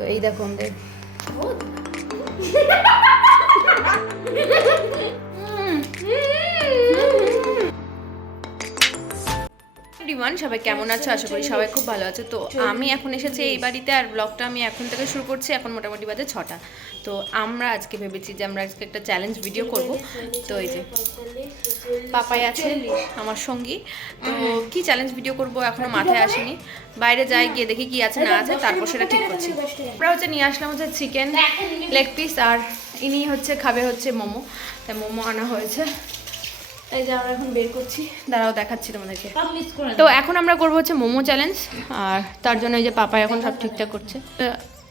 তো এই দেখো আমাদের সবাই কেমন আছো? আশা করি সবাই খুব ভালো আছে। তো আমি এখন এসেছি এই বাড়িতে, আর ব্লগটা আমি এখন থেকে শুরু করছি। এখন মোটামুটি বাজে 6টা। তো আমরা আজকে ভেবেছি যে আমরা আজকে একটা চ্যালেঞ্জ ভিডিও করব। তো এই যে পাপাই আছে আমার সঙ্গী। তো কি চ্যালেঞ্জ ভিডিও করব এখনো মাথায় আসেনি। বাইরে যাই, গিয়ে দেখি কি আছে না আছে, তারপর সেটা ঠিক করছি। আমরা হচ্ছে নিয়ে আসলাম হচ্ছে চিকেন লেগ পিস, আর ইনি হচ্ছে খাবে হচ্ছে মোমো। তাই মোমো আনা হয়েছে। এই যে আমরা এখন বের করছি, দাঁড়াও দেখাচ্ছি তোমাদেরকে। তো এখন আমরা করবো হচ্ছে মোমো চ্যালেঞ্জ, আর তার জন্য এই যে পাপা এখন সব ঠিকঠাক করছে।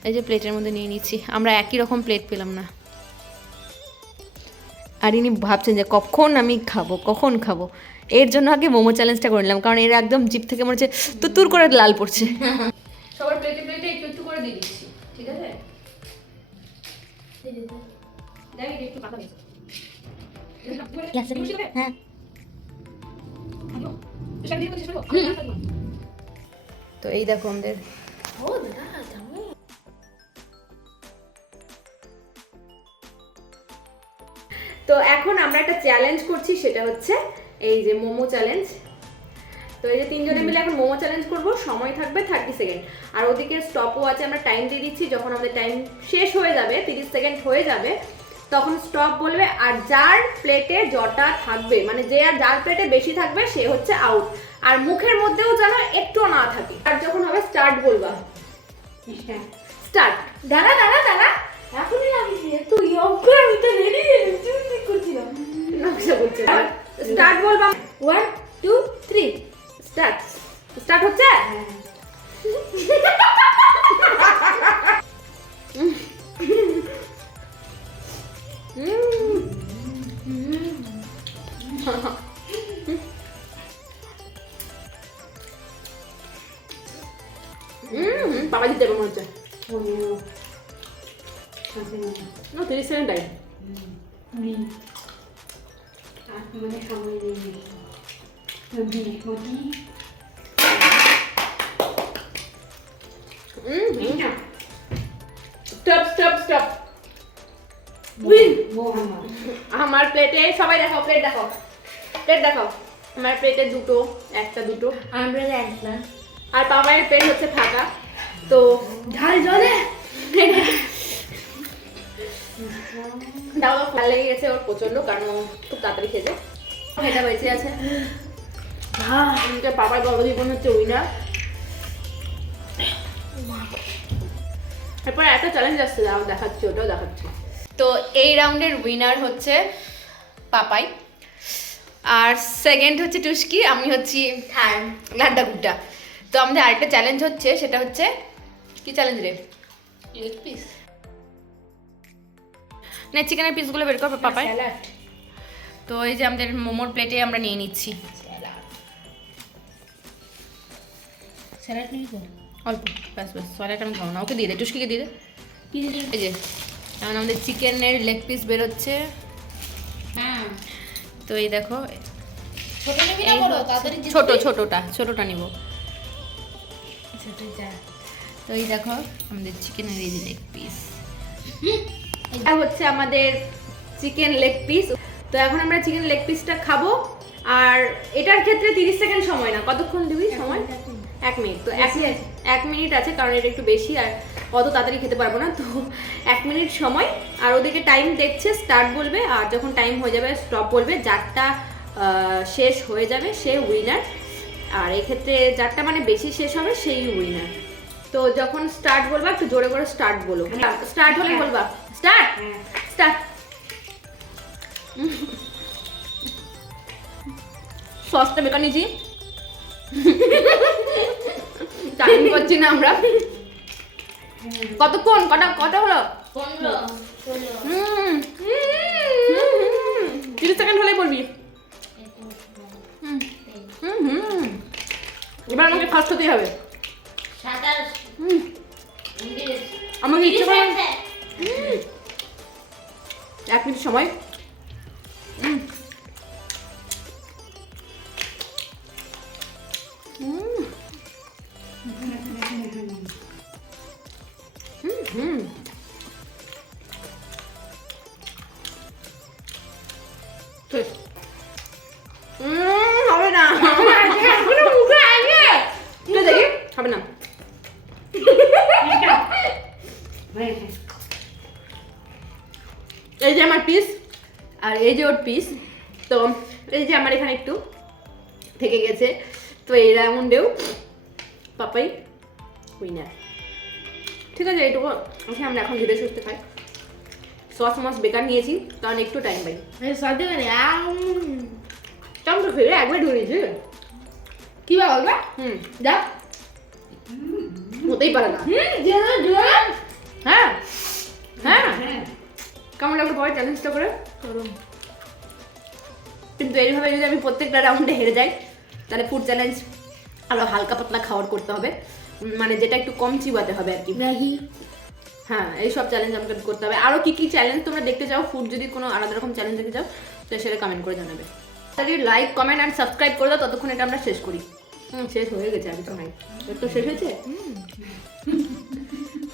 এই যে প্লেটের মধ্যে নিয়ে নিচ্ছি, আমরা একই রকম প্লেট পেলাম না। আর ইনি ভাবছেন যে কখন আমি খাবো, কখন খাবো। এর জন্য আগে মোমো চ্যালেঞ্জটা করে নিলাম, কারণ এর একদম জিভ থেকে মনে হচ্ছে তুর করে লাল পড়ছে। সবার প্লেটে প্লেটে একটু একটু করে দিয়ে দিচ্ছি, ঠিক আছে? দেখ একটু পাতা দিচ্ছি। হ্যাঁ, তো এই দেখো আমাদের তো এখন আমরা একটা চ্যালেঞ্জ করছি, সেটা হচ্ছে এই যে মোমো চ্যালেঞ্জ। তো এই যে তিনজনে মিলে এখন মোমো চ্যালেঞ্জ করব। সময় থাকবে 30 সেকেন্ড, আর ওদিকে স্টপও আছে। আমরা টাইম দিয়ে দিচ্ছি, যখন আমাদের টাইম শেষ হয়ে যাবে, 30 সেকেন্ড হয়ে যাবে, তখন স্টপ বলবে। আর যার প্লেটে জটা থাকবে, মানে যে আর যার প্লেটে বেশি থাকবে সে হচ্ছে আউট। আর মুখের মধ্যেও যেন একটু না থাকে। আর যখন হবে স্টার্ট বলবা। স্টার্ট। দাঁড়া দাঁড়া দাঁড়া, এখনই লাগিয়েছি তো ইয়ঙ্কর, আমি তো রেডি করছিলাম। নকশা করছে। স্টার্ট বলবা। 1 2 3 স্টার্ট। স্টার্ট হচ্ছে। বাবা জিতে মনে হচ্ছে। না 30 সেকেন্ড টাইম। মানে সময় নেই। Stop stop stop. আমার প্লেটে সবাই দেখাও, প্লেট দেখাও, প্লেট দেখাও। আমার প্লেটে দুটো, একটা দুটো। আমরা একলা, আর বাবার প্লেট হচ্ছে ফাঁকা। তো ঝাল জলে দাও, ভালো লেগে গেছে ওর প্রচন্ড, কারণ ও খুব তাড়াতাড়ি খেয়েছে। এটা বেঁচে আছে। বাবার বড় জীবন হচ্ছে উইনার। এরপর একটা চ্যালেঞ্জ আসছে, দাও দেখাচ্ছি, ওটাও দেখাচ্ছি। তো এই রাউন্ডের উইনার হচ্ছে পাপাই, আর সেকেন্ড হচ্ছে টুস্কি, আমি হচ্ছি থার্ড লাড্ডা গুড্ডা। তো আমাদের আরেকটা চ্যালেঞ্জ হচ্ছে, সেটা হচ্ছে কি চ্যালেঞ্জ রে? লেগ পিস না, চিকেনের পিসগুলো বের কর পাপাই। স্যালাড। তো এই যে আমাদের মোমোর প্লেটে আমরা নিয়ে নিচ্ছি স্যালাড নেই তো অল্প, ব্যাস ব্যাস। সয়াটা আমি খাবো না, ওকে দিয়ে দে, টুস্কিকে দিয়ে দে। কি দিলি? এই যে এখন আমাদের চিকেনের লেগ পিস বেরোচ্ছে। হ্যাঁ, তো এই দেখো, ছোট নিবি না বড়? তাড়াতাড়ি ছোটটা নিব। ছোট যা। তো এই দেখো আমাদের চিকেনের এই যে লেগ পিস, এটা হচ্ছে আমাদের চিকেন লেগ পিস। তো এখন আমরা চিকেন লেগ পিসটা খাবো। আর এটার ক্ষেত্রে 30 সেকেন্ড সময় না, কতক্ষণ দিবি সময়? 1 মিনিট। তো 1 মিনিট আছে, কারণ এটা একটু বেশি, আর অত তাড়াতাড়ি খেতে পারবো না। তো 1 মিনিট সময়। আর ওদিকে টাইম দেখছে, স্টার্ট বলবে, আর যখন টাইম হয়ে যাবে স্টপ বলবে। যারটা শেষ হয়ে যাবে সে উইনার। আর এক্ষেত্রে যারটা মানে বেশি শেষ হবে সেই উইনার। তো যখন স্টার্ট বলবা, একটু জোরে করে স্টার্ট বলো। স্টার্ট হলে বলবা স্টার্ট। স্টার্ট। সসটা বেকার নিয়েছি, টাইম পাচ্ছি না আমরা। কতক্ষণ, কটা হলো? 15 30 সেকেন্ড হলেই বলবি। এবার আমাকে ফার্স্ট হতেই হবে। 27 আমাকে ইচ্ছে করে 1 মিনিট সময়। হবে না, এখনো মুখে আছে। একটু দেখি, হবে না। এই যে আমার পিস আর এই যে ওর পিস, তো এই যে আমার এখানে একটু থেকে গেছে, তো এই রাউন্ডেও পাপাই উইনার। ঠিক আছে, এইটুকু আচ্ছা, আমরা এখন ধীরে সুস্থে খাই। সস মস বেকার নিয়েছি কারণ একটু টাইম পাই। সাথে মানে চামচ ফেলে একবার ধরেছি। কি বাবা যা হতেই পারে না। হ্যাঁ হ্যাঁ, কেমন লাগলো পরে চ্যালেঞ্জটা করে? কিন্তু এইভাবে যদি আমি প্রত্যেকটা রাউন্ডে হেরে যাই তাহলে ফুড চ্যালেঞ্জ আরো হালকা পাতলা খাওয়ার করতে হবে, মানে যেটা একটু কম চিবাতে হবে আর কি। ম্যাগি, হ্যাঁ, এইসব চ্যালেঞ্জ আমাকে করতে হবে। আরও কি কি চ্যালেঞ্জ তোমরা দেখতে চাও, ফুড যদি কোনো আলাদা রকম চ্যালেঞ্জ দেখতে চাও তো সেটা কমেন্ট করে জানাবে। তাহলে লাইক কমেন্ট অ্যান্ড সাবস্ক্রাইব করে দাও, ততক্ষণ এটা আমরা শেষ করি। শেষ হয়ে গেছে, আমি তো নাই, তো শেষ হয়েছে।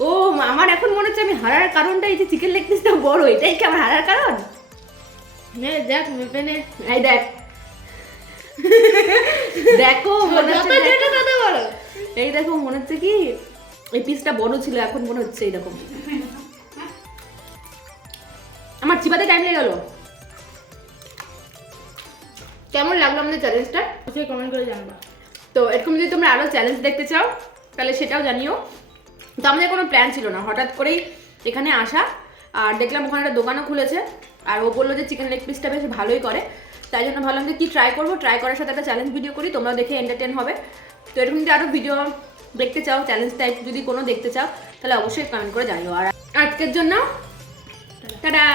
ও আমার এখন মনে হচ্ছে আমি হারার কারণটা এই যে চিকেন লেগ পিসটা বড়, এটাই কি আমার হারার কারণ? দেখ মেপেনে এই দেখ, দেখো মনে হচ্ছে এই দেখো মনে হচ্ছে কি এই পিসটা বড় ছিল, এখন মনে হচ্ছে এইরকম। আমার চিবাতে টাইম লেগে গেল। কেমন লাগলো আমাদের চ্যালেঞ্জটা? অবশ্যই কমেন্ট করে জানাবা। তো এরকম যদি তোমরা আরো চ্যালেঞ্জ দেখতে চাও তাহলে সেটাও জানিও। তো আমাদের কোনো প্ল্যান ছিল না, হঠাৎ করেই এখানে আসা, আর দেখলাম ওখানে একটা দোকানও খুলেছে, আর ও বললো যে চিকেন লেগ পিসটা বেশ ভালোই করে, তাই জন্য ভাবলাম যে কি ট্রাই করবো, ট্রাই করার সাথে একটা চ্যালেঞ্জ ভিডিও করি, তোমরা দেখে এন্টারটেন হবে। তো এরকম যদি আরও ভিডিও দেখতে চাও, চ্যালেঞ্জ টাইপ যদি কোনো দেখতে চাও তাহলে অবশ্যই কমেন্ট করে জানিও। আর আজকের জন্য টাটা।